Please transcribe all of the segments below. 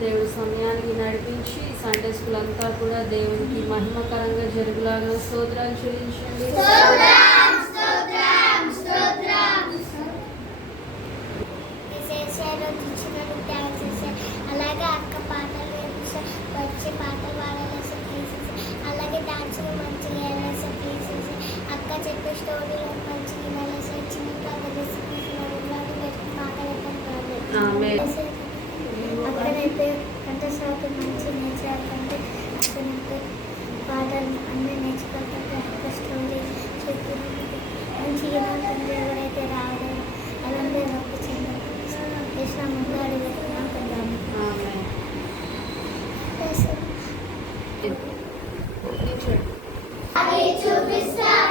దేవుడి సమయానికి నడిపించి సండే స్కూల్ అంతా కూడా దేవునికి మహిమకరంగా జరుగులాగా స్తోత్రాలు చెల్లించండి. అలాగే అక్క పాటలు వచ్చి పాటలు పాడాలి సార్ ప్లీజ్. అలాగే డాన్సులు మంచిగా వేయాలి సార్ ప్లీజ్. అక్క చెప్పే స్టోరీలో మంచిగా వినాలి సార్. చిన్న పాట రెసిపీస్ మాట్లాడతాను అక్కడైతే కంఠశాఖ మంచి నేర్చాలంటే అక్కడైతే పాటలు అన్నీ నేర్చుకుంటే అక్క స్టోరీ చెప్పి మంచిగా ఉంటుంది. ఎవరైతే రాలేదు అలాంటి రప్పించండి చేసిన ముందు అడిగిస్తున్నాం కదా. చూపిస్తాడు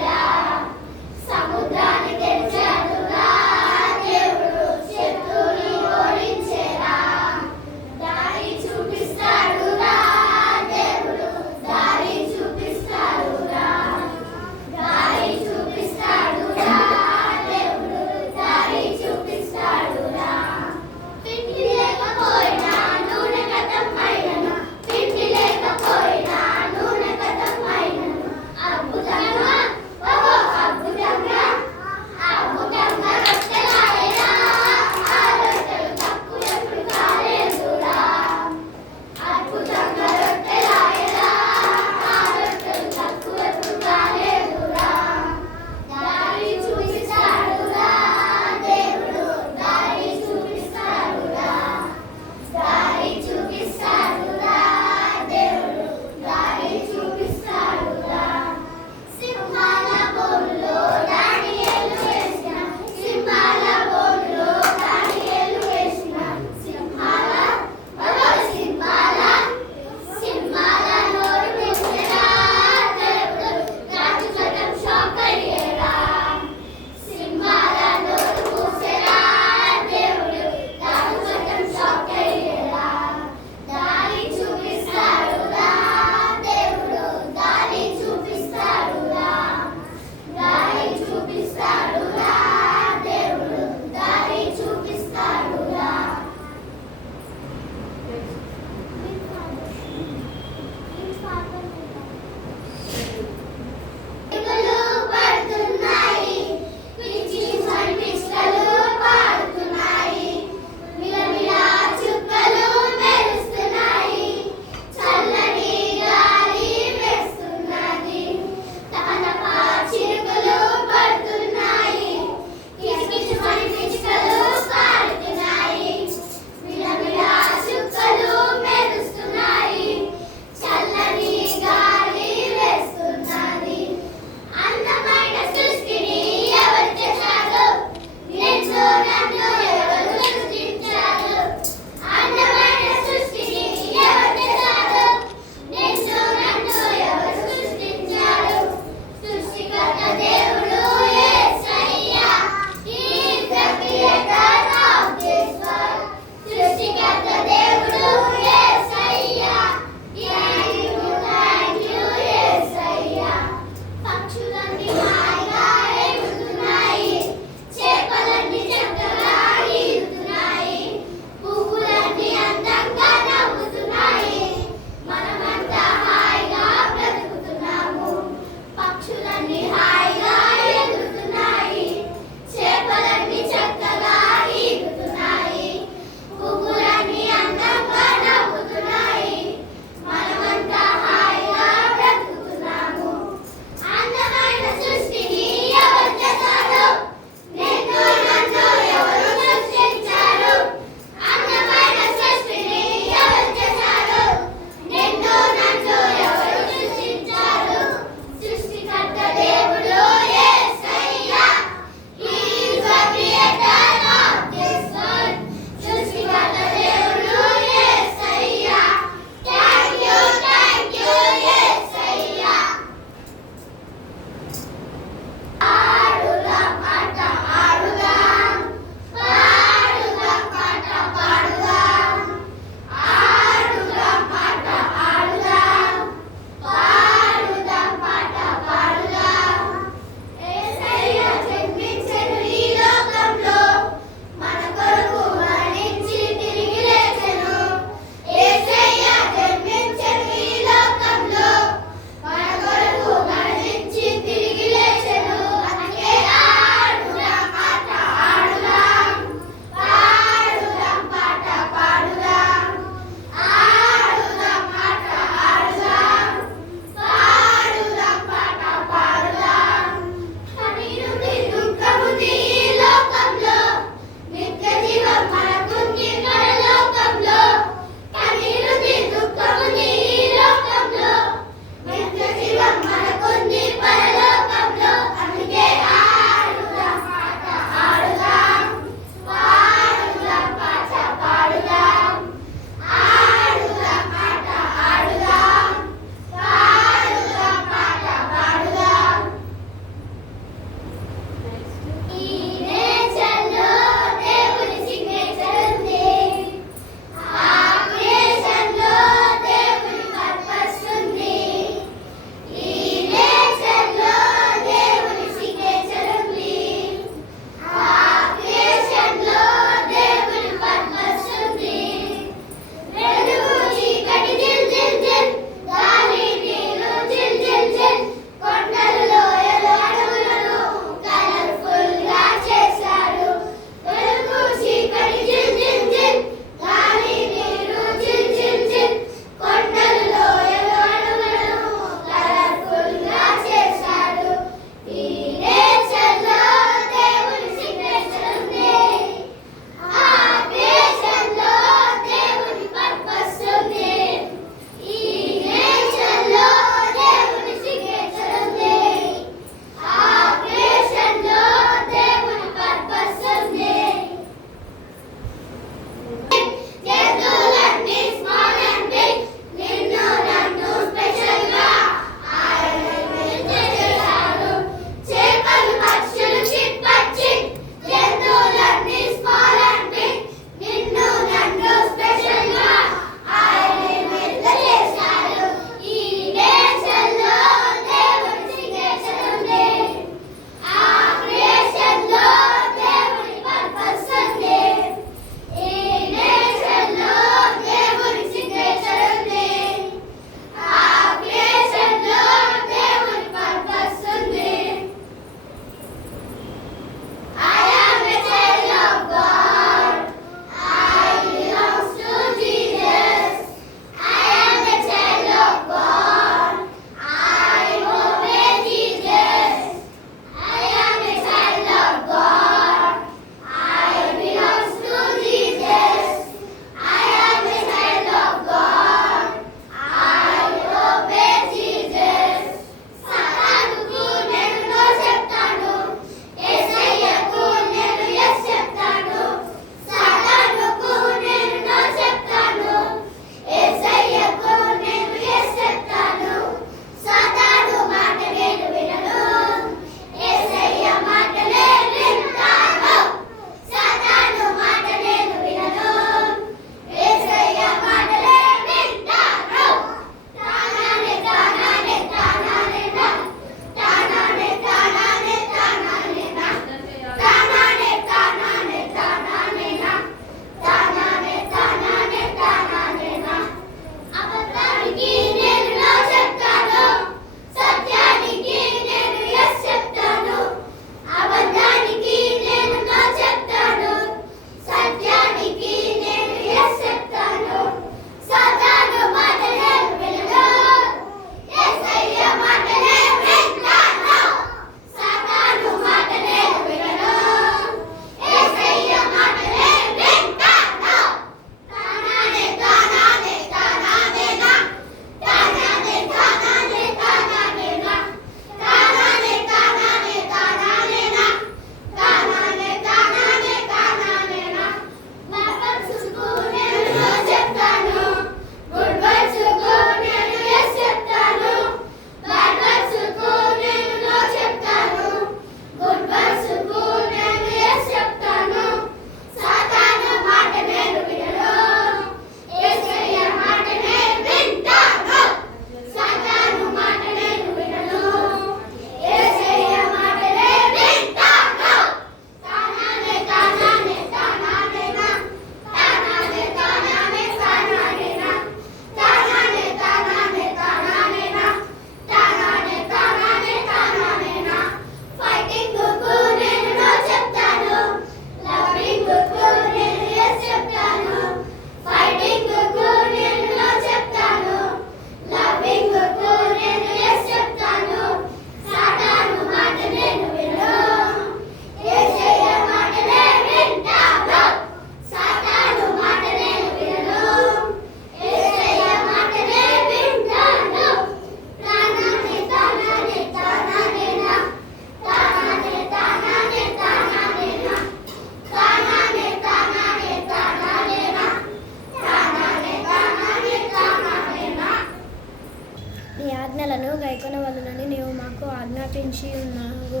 నీ ఆజ్ఞలను గైకొనవలనని నీవు మాకు ఆజ్ఞాపించి ఉన్నావు.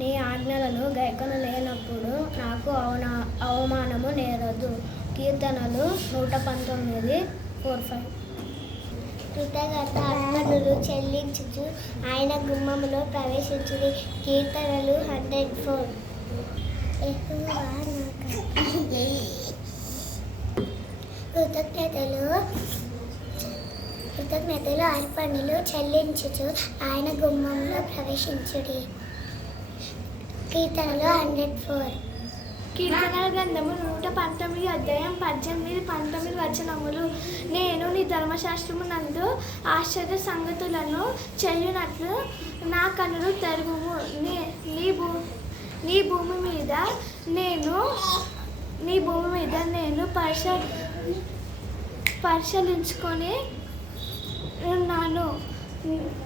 నీ ఆజ్ఞలను గైకొనలేనప్పుడు నాకు అవమానము నేరదు. కీర్తనలు 119:4-5. కృతజ్ఞత అర్పణలు చెల్లించుచు ఆయన గుమ్మములో ప్రవేశించుడి. కీర్తనలు 104. కృతజ్ఞతలు అర్పణలు చెల్లించుచు ఆయన గుమ్మంలో ప్రవేశించుడి. కీర్తనలు 104. కీర్తనల గ్రంథము 119:18-19 నేను నీ ధర్మశాస్త్రము నందు ఆశ్చర్య సంగతులను చెయ్యునట్లు నా కన్నులు తెరుగుము. నీ భూమి మీద నేను పరిశీలించుకొని ఉన్నాను.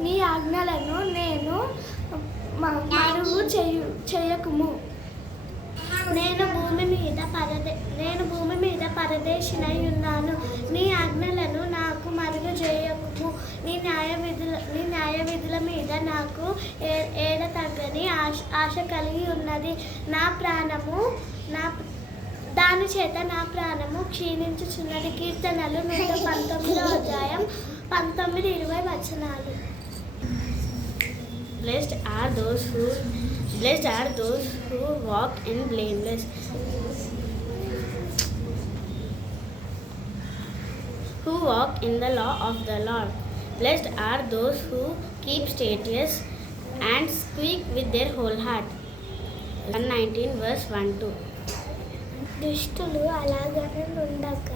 నీ ఆజ్ఞలను నేను మరుగు చేయకుము. నేను భూమి మీద పరదేశినై ఉన్నాను. నీ ఆజ్ఞలను నాకు మరుగు చేయకుము. నీ న్యాయ విధుల మీద నాకు ఏడతగ్గని ఆశ కలిగి ఉన్నది. దాని చేత నా ప్రాణము క్షీణించుచున్నది. కీర్తనలు 119:19-20. Blessed are those who walk in blameless, who walk in the law of the Lord. Blessed are those who keep statutes and speak with their whole heart. 119:1-2. దుష్టులు అలాగనే నుండక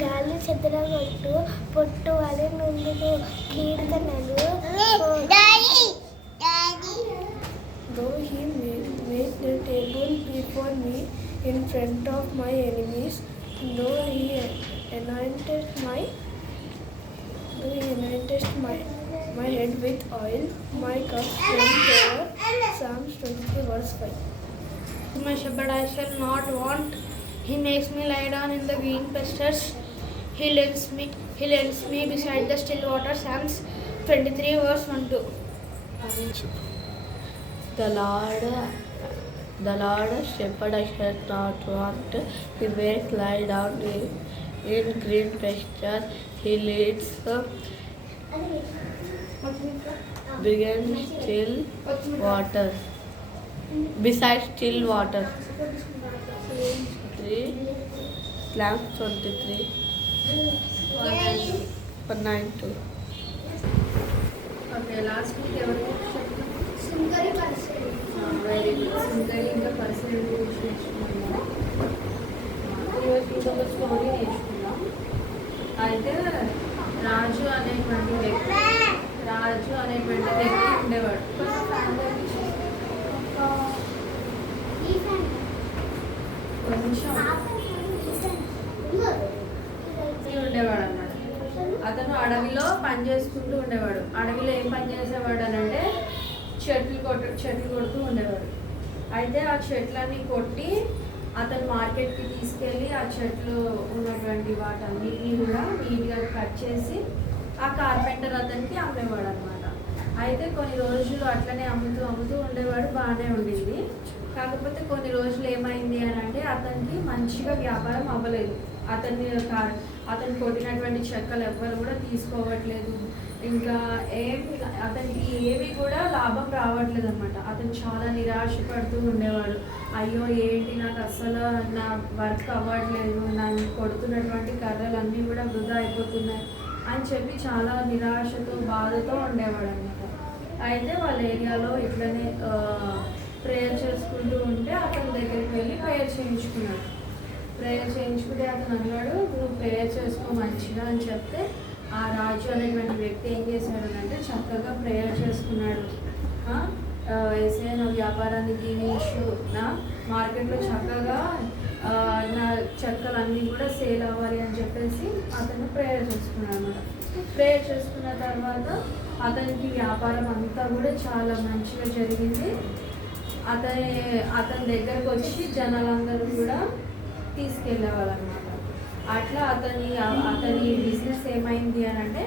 గాలి చెదరగొట్టు పొట్టు వలె నుండును. కీర్తనలు. Though he made the table before me in front of my enemies, though he anointed my head with oil, my cup runneth over. Psalms 23:5. My shepherd I shall not want. He makes me lie down in the green pastures. He leads me beside the still waters. Psalms 23:1-2. The Lord shepherd I shall not want. He makes lie down in green pastures. He leads beside still waters. Psalms 23:1-2. Okay, last week ఎవరు very good. సుందరి ఇంకా పరిసర గురించి నేర్చుకున్నాము. ఈరోజు ఇంకొక story నేర్చుకున్నాం. అయితే రాజు అనేటువంటి వ్యక్తి ఉండేవాడు. ఉండేవాడు అన్నమాట. అతను అడవిలో పని చేసుకుంటూ ఉండేవాడు. అడవిలో ఏం పని చేసేవాడు అని అంటే చెట్లు కొడుతూ ఉండేవాడు. అయితే ఆ చెట్లన్నీ కొట్టి అతను మార్కెట్కి తీసుకెళ్ళి ఆ చెట్లు ఉన్నటువంటి వాటన్నిటిని కూడా నీట్గా కట్ చేసి ఆ కార్పెంటర్ అతనికి అమ్మేవాడు అనమాట. అయితే కొన్ని రోజులు అట్లనే అమ్ముతూ ఉండేవాడు. బాగానే ఉండింది. కాకపోతే కొన్ని రోజులు ఏమైంది అని అంటే అతనికి మంచిగా వ్యాపారం అవ్వలేదు. అతను కొట్టినటువంటి చెక్కలు ఎవ్వరు కూడా తీసుకోవట్లేదు. ఇంకా అతనికి ఏమి కూడా లాభం రావట్లేదు అనమాట. అతను చాలా నిరాశపడుతూ ఉండేవాడు. అయ్యో ఏంటి, నాకు అస్సలు నా వర్క్ అవ్వట్లేదు, నన్ను కొడుతున్నటువంటి కర్రలన్నీ కూడా వృధా అయిపోతున్నాయి అని చెప్పి చాలా నిరాశతో బాధతో ఉండేవాడు అనమాట. అయితే వాళ్ళ ఏరియాలో ఇట్లనే ప్రేయర్ చేసుకుంటూ ఉంటే అతని దగ్గరికి వెళ్ళి ప్రేయర్ చేయించుకుంటే అతను అన్నాడు, నువ్వు ప్రేయర్ చేసుకో మంచిగా అని చెప్తే ఆ రాజు అనేటువంటి వ్యక్తి ఏం చేశాడు అంటే చక్కగా ప్రేయర్ చేసుకున్నాడు. ఏసయ్య నా వ్యాపారాన్ని దీవించు, నా మార్కెట్లో చక్కగా నా చెక్కలన్నీ కూడా సేల్ అవ్వాలి అని చెప్పేసి అతను ప్రేయర్ చేసుకున్నాడు అన్నమాట. ప్రేయర్ చేసుకున్న తర్వాత అతనికి వ్యాపారం అంతా కూడా చాలా మంచిగా జరిగింది. అతని దగ్గరకు వచ్చి జనాలందరూ కూడా తీసుకెళ్ళేవాళ్ళు అనమాట. అట్లా అతని బిజినెస్ ఏమైంది అని అంటే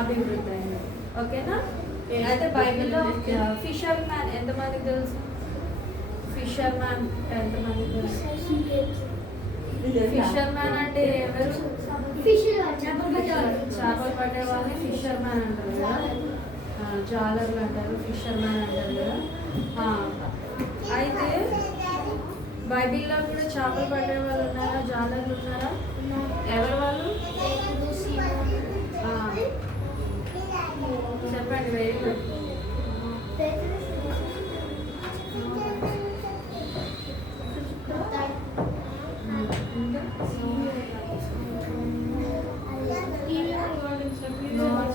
అభివృద్ధి అయింది. ఓకేనా? అయితే బైబిల్లో ఫిషర్ మ్యాన్ ఎంతమందికి తెలుసు? ఫిషర్ మ్యాన్ ఎంతమందికి తెలుసు? ఫిషర్ మ్యాన్ అంటే ఎవరు? చేపలు పట్టే వాళ్ళని ఫిషర్ మ్యాన్ అంటారు కదా, జాలర్లు అంటారు, ఫిషర్ మ్యాన్ అంటారు కదా. అయితే బైబిల్లో కూడా చేపలు పట్టే వాళ్ళు ఉన్నారా? జాలర్లు ఉన్నారా? ఎవరు వాళ్ళు? చెప్పండి. Very good.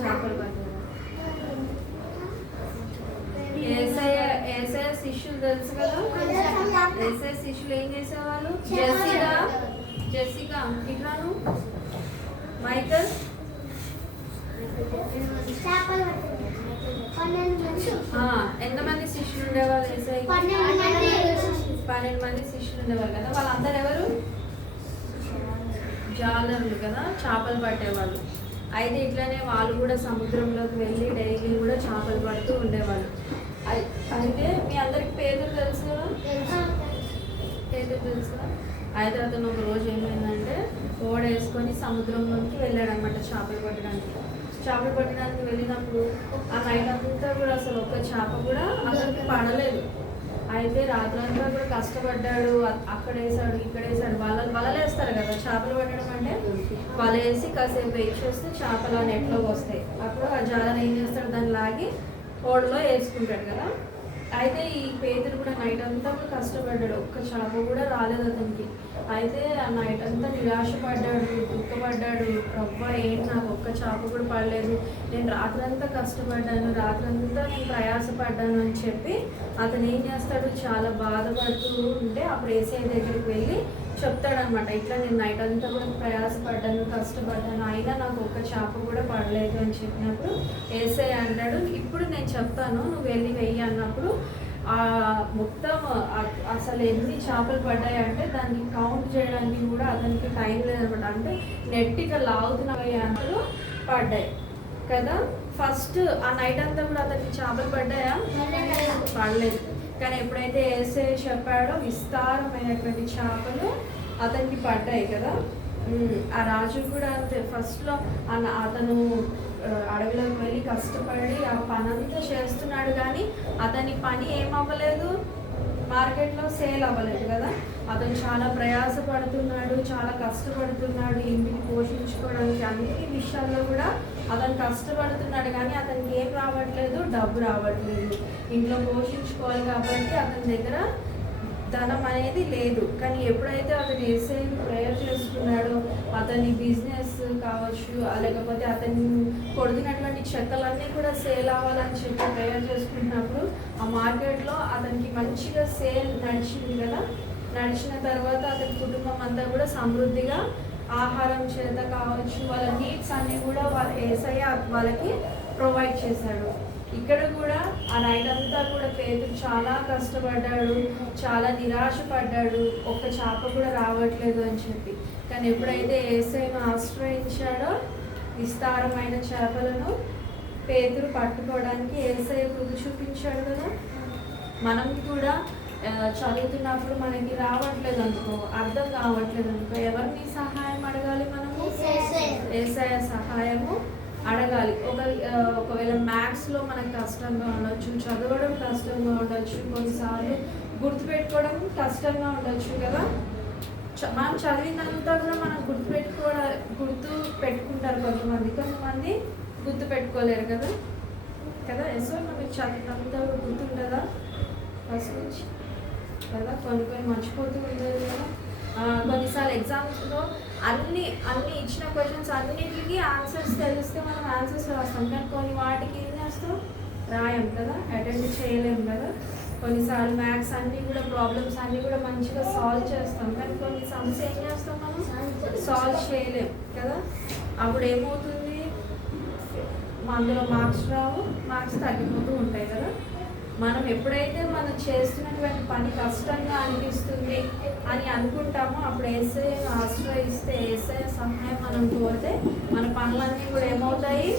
చేపలు పట్టే ఏసయ శిష్యులు తెలుసు కదా. ఏసయ శిష్యులు ఏం చేసేవాళ్ళు? జెసికా ఇట్లాను మైకల్ ఎంతమంది శిష్యులు ఉండేవాళ్ళు? ఏసై 12 మంది శిష్యులు ఉండేవాళ్ళు కదా. వాళ్ళందరూ ఎవరు? జాలర్లు కదా, చేపలు పట్టేవాళ్ళు. అయితే ఇట్లనే వాళ్ళు కూడా సముద్రంలోకి వెళ్ళి డైలీ కూడా చేపలు పడుతూ ఉండేవాళ్ళు. అయితే మీ అందరికి పేదలు తెలుసు కదా, పేదలు తెలుసు కదా. అయితే అతను ఒక రోజు ఏమైందంటే ఓడ వేసుకొని సముద్రంలోకి వెళ్ళాడు అనమాట చేపలు పట్టడానికి. చేపలు పట్టడానికి వెళ్ళినప్పుడు ఆ నైట్ అంతా కూడా అసలు ఒక్క చేప కూడా అతనికి పడలేదు. అయితే రాత్రంతా కూడా కష్టపడ్డాడు, అక్కడ వేసాడు ఇక్కడ వేసాడు. వలలు వేస్తారు కదా చేపలు పట్టడం అంటే, వల వేసి కాసేపు వెయిట్ చేస్తే చేపలు నెట్లోకి వస్తాయి. అప్పుడు ఆ జాలను ఏం చేస్తాడు, దాన్ని లాగి ఓడలో వేసుకుంటాడు కదా. అయితే ఈ పేదలు కూడా నైట్ అంతా కూడా కష్టపడ్డాడు, ఒక్క చేప కూడా రాలేదు అతనికి. అయితే ఆ నైట్ అంతా నిరాశపడ్డాడు, దుఃఖపడ్డాడు. రవ్వ ఏంటి నాకు ఒక్క చేప కూడా పడలేదు, నేను రాత్రంతా కష్టపడ్డాను, రాత్రంతా నేను ప్రయాసపడ్డాను అని చెప్పి అతను ఏం చేస్తాడు, చాలా బాధపడుతూ ఉంటే అప్పుడు ఏసఐ దగ్గరికి వెళ్ళి చెప్తాడనమాట. ఇట్లా నేను నైట్ అంతా కూడా ప్రయాసపడ్డాను, కష్టపడ్డాను, అయినా నాకు ఒక్క చేప కూడా పడలేదు అని చెప్పినప్పుడు ఏసఐ అంటాడు, ఇప్పుడు నేను చెప్తాను నువ్వు వెళ్ళి వెయ్యి అన్నప్పుడు మొత్తం అసలు ఎన్ని చేపలు పడ్డాయి అంటే దాన్ని కౌంట్ చేయడానికి కూడా అతనికి టైం లేదనమాట. అంటే నెట్టిగా లాగుతున్నాయి అన్నప్పుడు పడ్డాయి కదా. ఫస్ట్ ఆ నైట్ అంతా కూడా అతనికి చేపలు పడ్డాయా? పడలేదు. కానీ ఎప్పుడైతే ఏసే చెప్పాడో విస్తారమైనటువంటి చేపలు అతనికి పడ్డాయి కదా. ఆ రాజు కూడా అంతే. ఫస్ట్లో అతను అడవిలోకి వెళ్ళి కష్టపడి ఆ పని అంతా చేస్తున్నాడు, కానీ అతని పని ఏమవ్వలేదు, మార్కెట్లో సేల్ అవ్వలేదు కదా. అతను చాలా ప్రయాసపడుతున్నాడు, చాలా కష్టపడుతున్నాడు, ఇంటిని పోషించుకోవడానికి అన్ని విషయాల్లో కూడా అతను కష్టపడుతున్నాడు, కానీ అతనికి ఏం రావట్లేదు, డబ్బు రావట్లేదు. ఇంట్లో పోషించుకోవాలి కాబట్టి అతని దగ్గర ధనం అనేది లేదు. కానీ ఎప్పుడైతే అతను ఏసైని ప్రేయర్ చేసుకున్నాడో అతని బిజినెస్ కావచ్చు, లేకపోతే అతను కొడుతున్నటువంటి చెక్కలన్నీ కూడా సేల్ అవ్వాలని చెప్పి ప్రేయర్ చేసుకుంటున్నప్పుడు ఆ మార్కెట్లో అతనికి మంచిగా సేల్ నడిచింది కదా. నడిచిన తర్వాత అతని కుటుంబం అంతా కూడా సమృద్ధిగా ఆహారం చేత కావచ్చు, వాళ్ళ నీడ్స్ అన్నీ కూడా వాళ్ళ ఏసయ్య వాళ్ళకి ప్రొవైడ్ చేశాడు. ఇక్కడ కూడా ఆ నైట్ అంతా కూడా పేతురు చాలా కష్టపడ్డాడు, చాలా నిరాశపడ్డాడు, ఒక్క చేప కూడా రావట్లేదు అని చెప్పి. కానీ ఎప్పుడైతే యేసయ్యను ఆశ్రయించాడో విస్తారమైన చేపలను పేతురు పట్టుకోవడానికి యేసయ్య కృప చూపించాడు కదా. మనం కూడా చదువుతున్నప్పుడు మనకి రావట్లేదు అనుకో, అర్థం కావట్లేదు అనుకో, ఎవరిని సహాయం అడగాలి? మనము యేసయ్య సహాయము అడగాలి. ఒకవేళ మ్యాథ్స్లో మనకు కష్టంగా ఉండొచ్చు, చదవడం కష్టంగా ఉండొచ్చు, కొన్నిసార్లు గుర్తుపెట్టుకోవడం కష్టంగా ఉండొచ్చు కదా. మనం చదివినంతా కూడా మనం గుర్తు పెట్టుకుంటారు కొంతమంది గుర్తు పెట్టుకోలేరు కదా. మీకు చదివినంతా గుర్తుంటుందా ఫస్ట్ నుంచి కదా? కొన్ని మర్చిపోతూ ఉండేది కదా. కొన్నిసార్లు ఎగ్జామ్స్లో అన్ని ఇచ్చిన క్వశ్చన్స్ అన్నిటికీ ఆన్సర్స్ తెలిస్తే మనం ఆన్సర్స్ రాస్తాం, కానీ కొన్ని వాటికి ఏం చేస్తాం, రాయం కదా, అటెండ్ చేయలేము కదా. కొన్నిసార్లు మ్యాథ్స్ అన్నీ కూడా ప్రాబ్లమ్స్ అన్నీ కూడా మంచిగా సాల్వ్ చేస్తాం, కానీ కొన్ని సమస్య ఏం చేస్తాం, మనం సాల్వ్ చేయలేం కదా. అప్పుడు ఏమవుతుంది, అందులో మార్క్స్ రావు, మార్క్స్ తగ్గిపోతూ ఉంటాయి కదా. మనం ఎప్పుడైతే మనం చేస్తున్నటువంటి పని కష్టంగా అనిపిస్తుంది అని అనుకుంటామో అప్పుడు యేసయ్యను ఆశ్రయిస్తే, యేసయ్య సహాయం మనం కోరితే మన పనులన్నీ కూడా ఏమవుతాయి,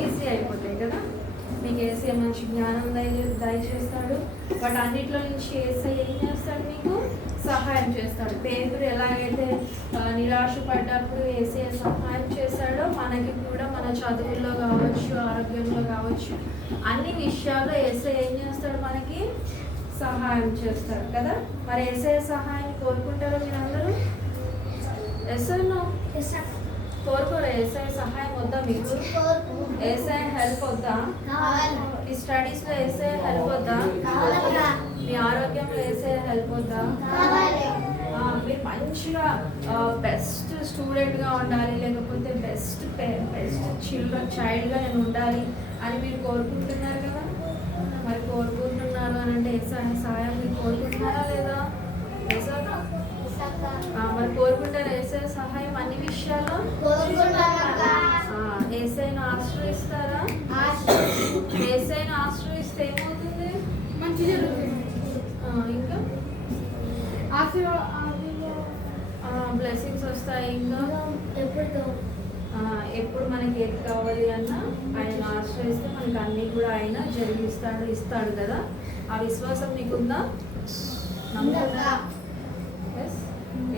ఈజీ అయిపోతాయి కదా. మీకు ఏసే మంచి జ్ఞానం దయచేస్తాడు. బట్ అన్నిట్లో నుంచి ఏసే ఏం చేస్తాడు? మీకు సహాయం చేస్తాడు. పేదలు ఎలాగైతే నిరాశ పడ్డప్పుడు ఏసే సహాయం చేస్తాడో మనకి కూడా మన చదువుల్లో కావచ్చు, ఆరోగ్యంలో కావచ్చు, అన్ని విషయాల్లో ఏసే ఏం చేస్తాడు? మనకి సహాయం చేస్తాడు కదా. మరి ఏసే సహాయాన్ని కోరుకుంటారో మీరందరూ? ఎస్ఐనో కోరుకోరా? ఏసఐ సహాయం వద్దా మీకు? ఏసఐ హెల్ప్ వద్దా? మీ స్టడీస్లో ఏసఐ హెల్ప్ వద్దా? మీ ఆరోగ్యంలో ఏసఐ హెల్ప్ వద్దా? మీరు మంచిగా బెస్ట్ స్టూడెంట్గా ఉండాలి, లేకపోతే బెస్ట్ చైల్డ్గా నేను ఉండాలి అని మీరు కోరుకుంటున్నారు కదా. మరి కోరుకుంటున్నారు అని అంటే ఏసఐ సహాయం మీరు కోరుకుంటున్నారా లేదా? మరి కోరుకుంటారా ఏసఐ సహాయం అన్ని విషయాల్లో? ఏసైని ఆశ్రయిస్తారా? ఏసైని ఆశ్రయిస్తే ఏమవుతుంది? మంచి జరుగుతుంది. ఇంకా బ్లెస్సింగ్స్ వస్తాయి. ఇంకా ఎప్పుడు మనకి ఏది కావాలి అన్నా ఆయన ఆశ్రయిస్తే మనకి అన్నీ కూడా ఆయన జరిగిస్తాడు, ఇస్తాడు కదా. ఆ విశ్వాసం నీకుందా? నమ్ముతుందా?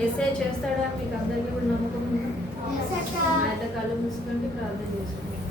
ఏసే చేస్తాడా? మీకు అందరికీ కూడా నమ్మకం ఉందా? అయితే కళ్ళు మూసుకుంటే ప్రార్థన చేసుకుంటాం.